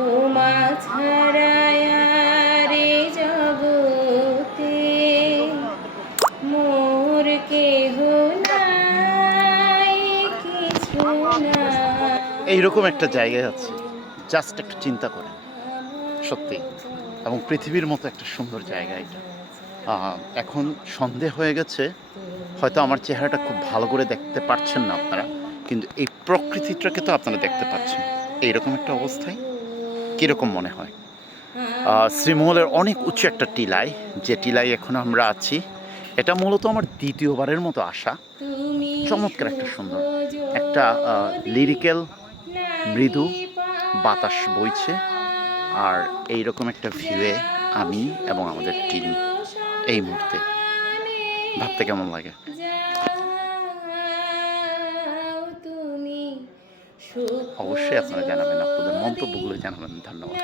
তোমা ছাড়ায় রে জগতে মোর কেহ নাই, কিছু এইরকম একটা জায়গায় আছে জাস্ট একটু চিন্তা করেন, সত্যি। এবং পৃথিবীর মতো একটা সুন্দর জায়গা এটা। এখন সন্ধে হয়ে গেছে, হয়তো আমার চেহারাটা খুব ভালো করে দেখতে পারছেন না আপনারা, কিন্তু এই প্রকৃতিটাকে তো আপনারা দেখতে পাচ্ছেন। এইরকম একটা অবস্থায় কীরকম মনে হয়? শ্রীমহলের অনেক উঁচু একটা টিলাই যে টিলাই এখন আমরা আছি এটা মূলত আমার দ্বিতীয়বারের মতো আসা। চমৎকার একটা সুন্দর। একটা লিরিক্যাল মৃদু বাতাস বইছে। আর এই রকম একটা ভিউয়ে আমি এবং আমাদের টিম এই মুহূর্তে। ভাবতে কেমন লাগে? অবশ্যই আপনারা জানাবেন আপনাদের মন্তব্যগুলো জানাবেন ধন্যবাদ।